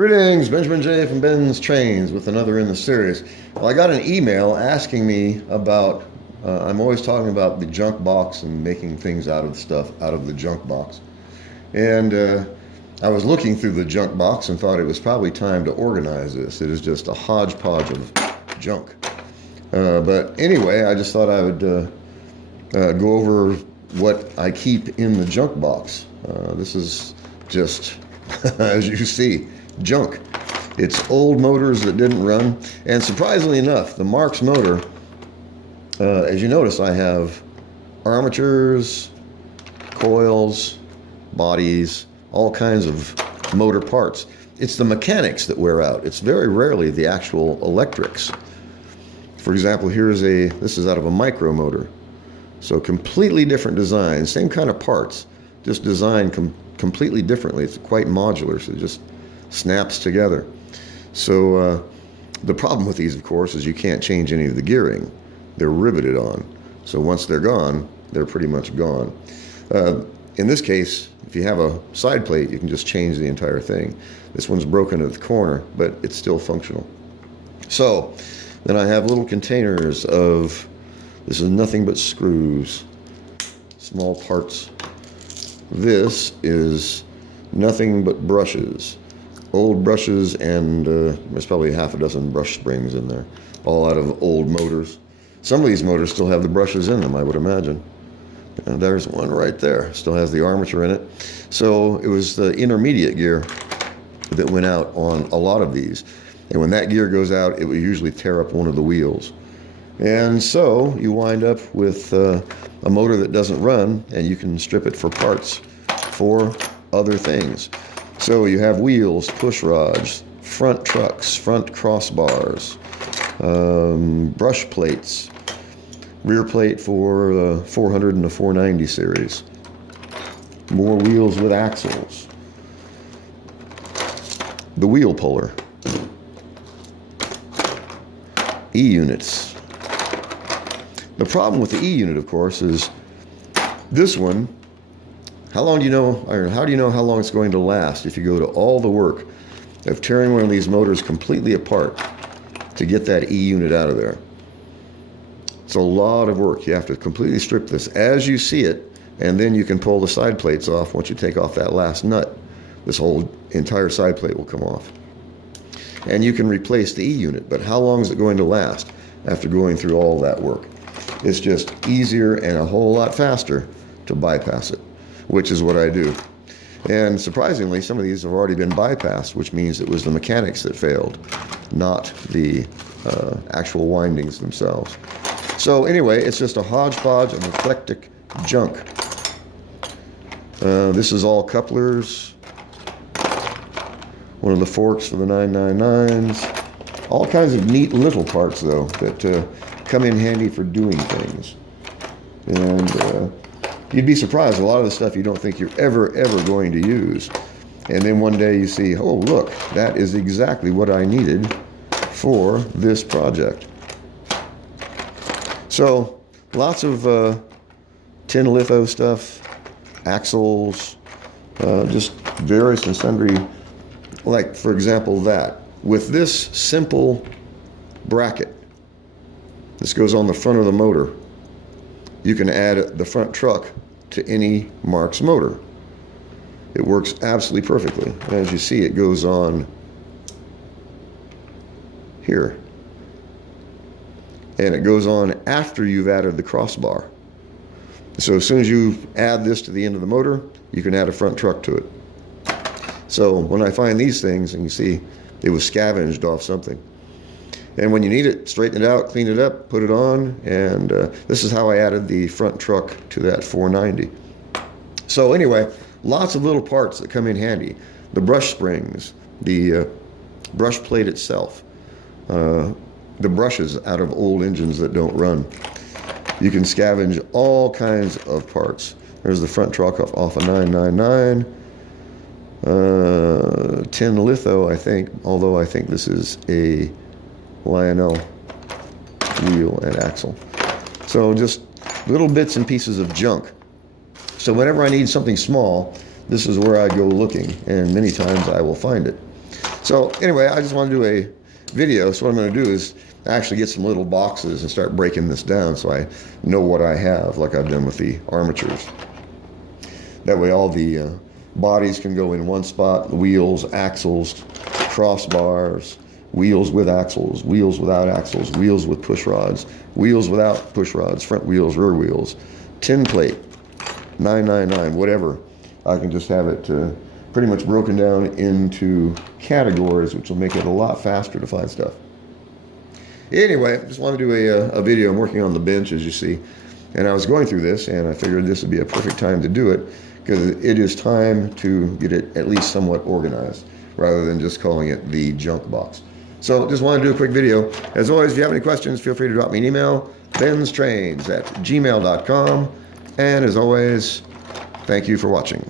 Greetings, Benjamin J. from Ben's Trains with another in the series. Well, I got an email asking me about, I'm always talking about the junk box and making things out of stuff out of the junk box. And I was looking through the junk box and thought it was probably time to organize this. It is just a hodgepodge of junk. But anyway, I just thought I would go over what I keep in the junk box. This is just, as you see, junk. It's old motors that didn't run, and surprisingly enough, the Marx motor, as you notice, I have armatures, coils, bodies, all kinds of motor parts. It's the mechanics that wear out. It's very rarely the actual electrics. For example, this is out of a micro motor. So completely different design, same kind of parts, just designed completely differently. It's quite modular, so it just snaps together. So the problem with these, of course, is you can't change any of the gearing. They're riveted on. So once they're gone, they're pretty much gone. In this case, if you have a side plate, you can just change the entire thing. This one's broken at the corner, but it's still functional. So then I have little containers of, this is nothing but screws, small parts. This is nothing but brushes, old brushes, and there's probably half a dozen brush springs in there, all out of old motors. Some of these motors still have the brushes in them, I would imagine. And there's one right there, still has the armature in it. So it was the intermediate gear that went out on a lot of these. And when that gear goes out, it will usually tear up one of the wheels. And so you wind up with a motor that doesn't run, and you can strip it for parts for other things. So you have wheels, push rods, front trucks, front crossbars, brush plates, rear plate for the 400 and the 490 series, more wheels with axles, the wheel puller, E-units. The problem with the E-unit, of course, is this one, how do you know how long it's going to last if you go to all the work of tearing one of these motors completely apart to get that E-unit out of there? It's a lot of work. You have to completely strip this as you see it, and then you can pull the side plates off. Once you take off that last nut, this whole entire side plate will come off. And you can replace the E-unit, but how long is it going to last after going through all that work? It's just easier and a whole lot faster to bypass it, which is what I do. And surprisingly, some of these have already been bypassed, which means it was the mechanics that failed, not the actual windings themselves. So anyway, it's just a hodgepodge of eclectic junk. This is all couplers, one of the forks for the 999s, all kinds of neat little parts, though, that come in handy for doing things. And you'd be surprised, a lot of the stuff you don't think you're ever going to use. And then one day you see, oh, look, that is exactly what I needed for this project. So lots of tin litho stuff, axles, just various and sundry, like, for example, that. With this simple bracket, this goes on the front of the motor. You can add the front truck to any Marx motor. It works absolutely perfectly. As you see, it goes on here. And it goes on after you've added the crossbar. So as soon as you add this to the end of the motor, you can add a front truck to it. So when I find these things, and you see it was scavenged off something, and when you need it, straighten it out, clean it up, put it on, and this is how I added the front truck to that 490. So anyway, lots of little parts that come in handy. The brush springs, the brush plate itself, the brushes out of old engines that don't run. You can scavenge all kinds of parts. There's the front truck off a 999. Tin litho, I think, although I think this is a Lionel wheel and axle. So just little bits and pieces of junk. So whenever I need something small, this is where I go looking, and many times I will find it. So anyway, I just want to do a video. So what I'm going to do is actually get some little boxes and start breaking this down so I know what I have, like I've done with the armatures. That way all the bodies can go in one spot, wheels, axles, crossbars, wheels with axles, wheels without axles, wheels with push rods, wheels without push rods, front wheels, rear wheels, tin plate, 999, whatever. I can just have it pretty much broken down into categories, which will make it a lot faster to find stuff. Anyway, I just want to do a video. I'm working on the bench, as you see, and I was going through this, and I figured this would be a perfect time to do it, because it is time to get it at least somewhat organized, rather than just calling it the junk box. So just want to do a quick video. As always, if you have any questions, feel free to drop me an email, BENZTRAINZ@gmail.com. And as always, thank you for watching.